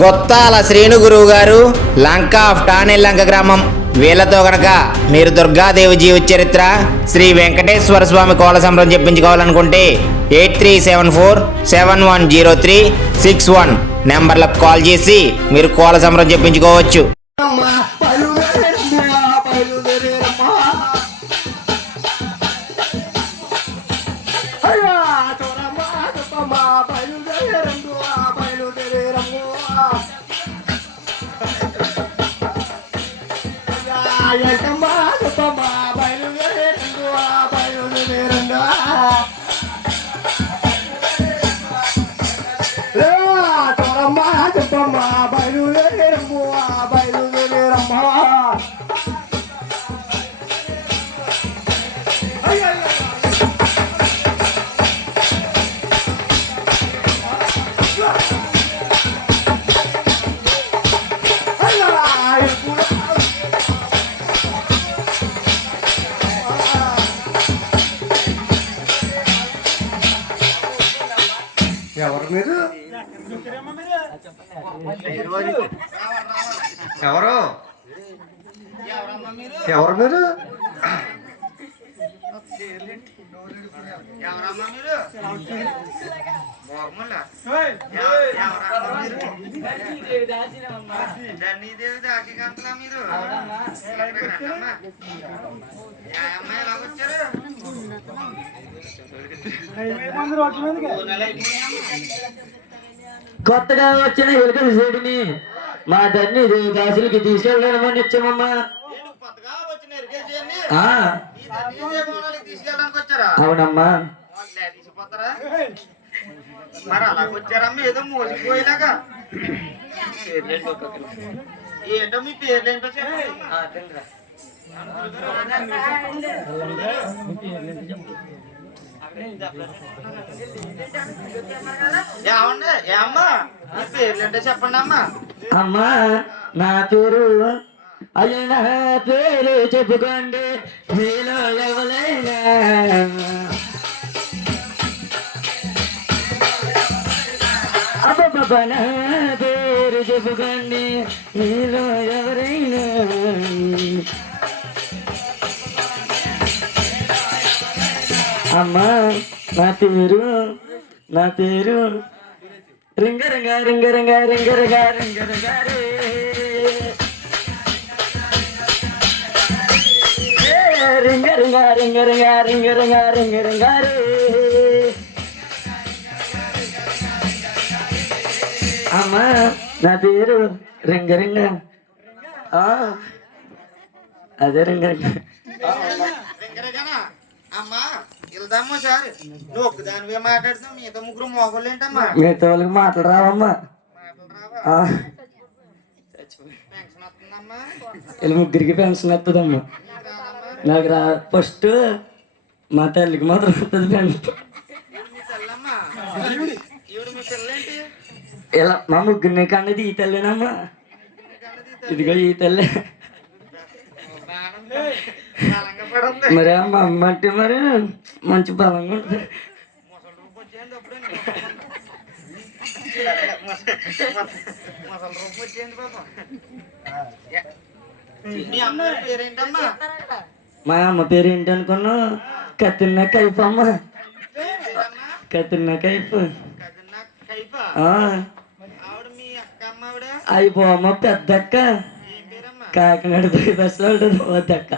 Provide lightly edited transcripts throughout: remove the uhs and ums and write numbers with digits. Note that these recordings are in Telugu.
గొత్తాల శ్రీను గురువు గారు, లంక ఆఫ్ టానెల్లంక గ్రామం. వీళ్ళతో గనక మీరు దుర్గాదేవి జీవిత చరిత్ర, శ్రీ వెంకటేశ్వర స్వామి కోల సంబరం చెప్పించుకోవాలనుకుంటే 8374710361 నెంబర్లకు కాల్ చేసి మీరు కోల సంబరం చెప్పించుకోవచ్చు. ఎవరు మీరు? ఎవరు ఎవరు మీరు? కొత్తగా వచ్చిన ఎలుకల సేటిని మా తన్ని కాసులకి తీసుకెళ్ళడం ఇచ్చామమ్మా. అవునమ్మా. మరి అలా వచ్చారమ్మా, ఏదో మోసిపోయేలాగా. ఏంటో మీ పేర్లేంటో చెప్పండి. ఏమండి ఏమ్మా, మీ పేర్లేంటో చెప్పండి అమ్మా. అమ్మా నా పేరు అయ్యో, నా పేరు చెప్పుకోండి మీలో ఎవరైనా. అబ్బబ్బా నా పేరు చెప్పుకోండి మీలో ఎవరైనా. అమ్మా నా పేరు రింగ రింగ రింగ రింగ రింగ రింగ రింగ రింగ రింగ రింగ రింగ రింగ రింగ రింగ రింగ రింగ రే. అమ్మా నా పేరు రింగ రింగ. అదే రింగ రింగ. అమ్మా వెళ్దామా సార్? నువ్వు ఒక్కదానివే మాట్లాడుతావు, మిగతా ముగ్గురు మొగలు ఏంటమ్మా? మిగతా వాళ్ళకి మాటలు రావమ్మా. పెన్షన్ వస్తుందమ్మా? వీళ్ళ ముగ్గురికి పెన్షన్ వస్తుందమ్మా. నాకు ఫస్ట్ మా తల్లికి మాత్రం వస్తుంది పెన్షన్. మీ తల్లమ్మా? ఈవిడ మీ పిల్లేంటి? ఇలా మా ముగ్గురిని కన్నది ఈ తల్లేనమ్మా. ఇదిగో ఈ తల్లే. మరి అమ్మ అమ్మ అంటే మరి మంచి బలంగా ఉంటుంది. మా అమ్మ పేరు ఏంటి అనుకున్నా? కత్తిన్న కైఫ్ అమ్మ. కత్తిన్న కైఫ్. అయిపోమ్మ పెద్దక్క. కాకినాడ బస్సులో ఉంటుంది వద్దక్క.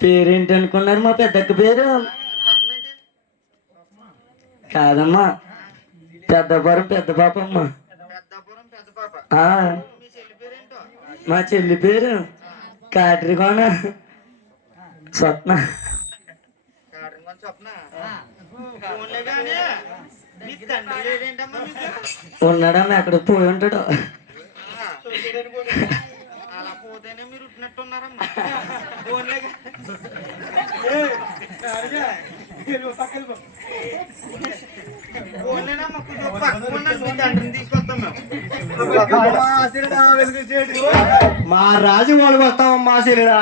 పేరేంటి అనుకున్నారు? మా పెద్దక్క పేరు కాదమ్మా, పెద్దపురం పెద్ద పాపమ్మ. మా చెల్లి పేరు కాటరికోన స్వప్న. ఉన్నాడమ్మా, ఎక్కడ పోయి ఉంటాడు. అలా పోతేనే మీరు ఉట్టినట్టున్నారమ్మా. మా రాజు వాళ్ళకి వస్తామమ్మా సిరిడా.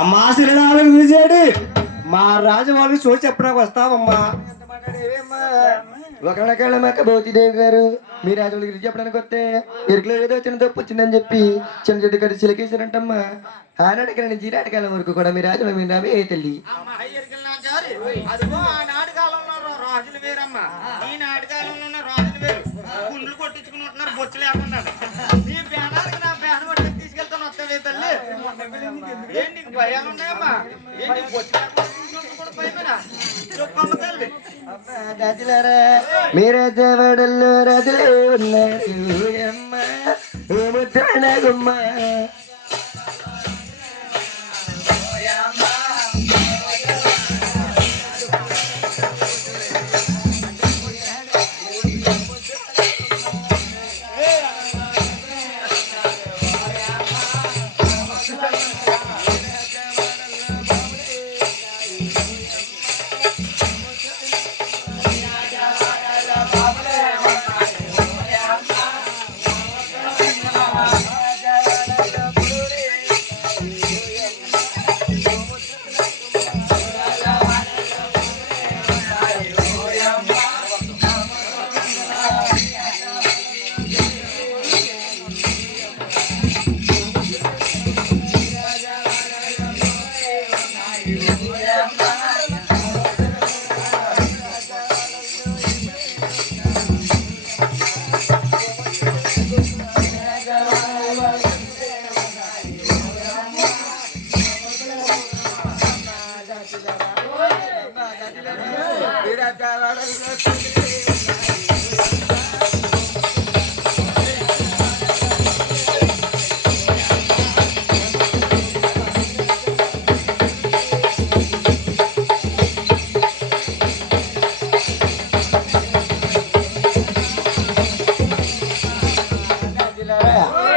అమ్మా సిరిడా చూసాడు. మా రాజు వాళ్ళకి చూసి చెప్పడానికి వస్తామమ్మా. ఒకళ్ళ మక్క భౌతిదేవి గారు మీ రాజుల గురించి చెప్పడానికి వస్తే ఇరుకులో ఏదో చిన్న తప్పు వచ్చిందని చెప్పి చిన్న చెట్టు కట్టి చిలకేశారంటమ్మా ఆనాటికి నుంచి నాటకాలం వరకు కూడా మీ రాజుల మీద రావే తల్లి అమ్మ హయ్యర్కి నాచారు అదిగో ఆ నాటకాలంలో రాజులు వేరమ్మా ఈ నాటకాలంలో ఉన్న రాజులు వేరు గుండ్లు కొట్టించుకుని ఉంటున్నారు బొచ్చు లేకుండా నీ బేనానికి నా బేన పట్టుకు తీసుకెళ్తాను వస్తావే తల్లి ఏంటి నీకు భయాలు ఉన్నాయమ్మా ఏంటి బొచ్చు లేకుండా పోయిపోయినా చెప్పమ్మ తల్లి రాజులారా మీ రాజవాడల్లో రాజులే ఉన్నారు అమ్మ ఓ ముద్రణ గుమ్మ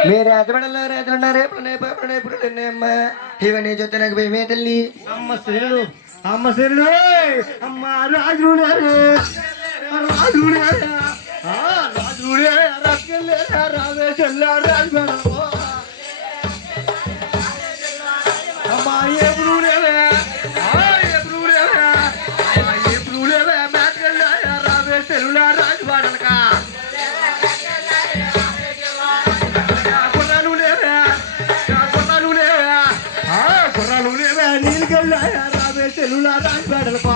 మీ రాజబడల్లో రాజులున్నారు ఎప్పుడున్నాయమ్మా ఇవన్నీ చూస్తే నాకు భయమే తల్లి అమ్మ శ్రీలు అమ్మ రాజులు రాజులు రావే చెల్లా రాజు అమ్మా ఎప్పుడు రావే చెల్లా రాజు వాడనక చెల్లులా రాజు వాడలపా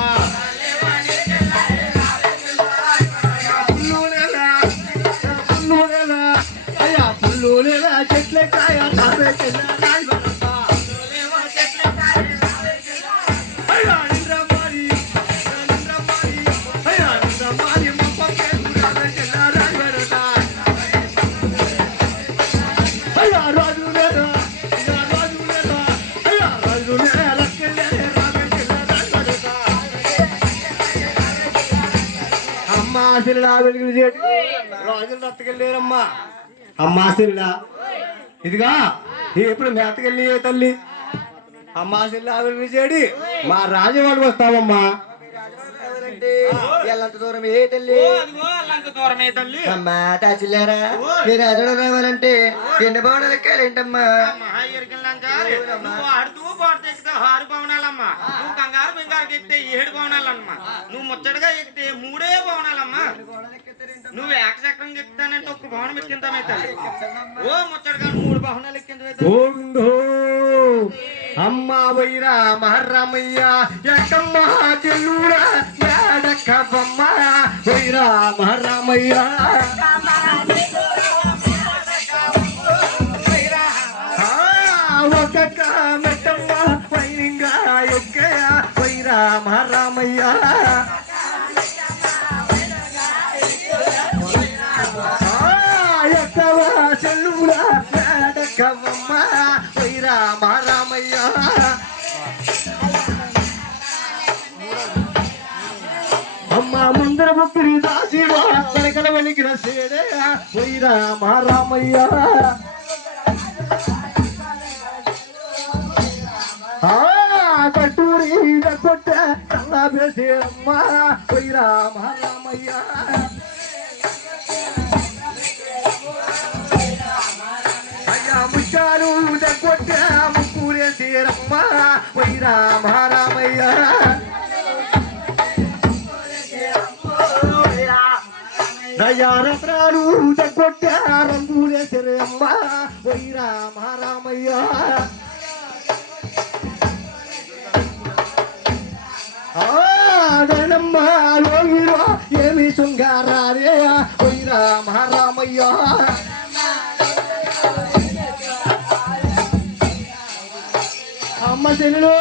అయ్యా పుల్లు చెట్లే కాయ రావే చెల్లా రాజు వాడలపా అయ్యా నింద్రమారి అయ్యా నింద్రమారి మొప్పకే రావే చెల్లా రాజు వాడలపా అయ్యా రాజు లేరా అయ్యా రాజు లేరా అమ్మాశిల్లా వెలుగులు చేసి రాజులు రత్తకెళ్ళారమ్మా అమ్మాశిల్లా ఇదిగా ఎప్పుడు మేతకెళ్ళి తల్లి అమ్మాశిల్లా వెలుగులు చేడి మా రాజవాడు వస్తామమ్మా ఎల్లంత దూరం ఏ తల్లి దూరమే తల్లి అమ్మా తాచిల్లారా మీరు రాజుడు రావాలంటే ఎన్ని భవనాలు ఎక్కాలేంటమ్మా నువ్వు ఆడుతూ పాడుతూ ఎక్కితే 6 భవనాలమ్మా నువ్వు కంగారు బంగారు ఎక్కితే 7 భవనాలమ్మా నువ్వు ముచ్చటగా ఎక్కితే 3 భవనాలమ్మా నువ్వు ఏకచక్రం ఎక్కుతానంటే 1 భవనం ఎక్కింతామైతే ఓ ముచ్చటగా 3 భవనాలు ఎక్కిందో అమ్మా వైరా మహర్రామయ్య ఎక్కమ్మ చెల్లుడా మేడకమ్మ వైరా మహర్రామయ్య ఒక్క మెట్టమ్మ వైరింగా ఎక్కయ వైరా మహర్రామయ్య ఎక్కవ చెల్లుడా మేడకమ్మ వైరా మహర్రామయ్య అమ్మ ముందర ముక్కిరి దాసివా వెనకల వెలిగిన సేడే వైరా మహర్రామయ్య కట్టూరి కొట్ట కల్లా వేసేరమ్మ వైరా మహర్రామయ్య అయ్యా ముచ్చారు కొట్ట ముక్కురేసేరమ్మ వైరా మహర్రామయ్య దయారత్రాలు తగ్గొట్ట రంగులేసరే అమ్మ ఓయ్ రామ రామయ్య ఆడనమ్మ లోగిరో ఏమి శృంగారే ఓయ్ రామ రామయ్య అమ్మ చెల్లెలు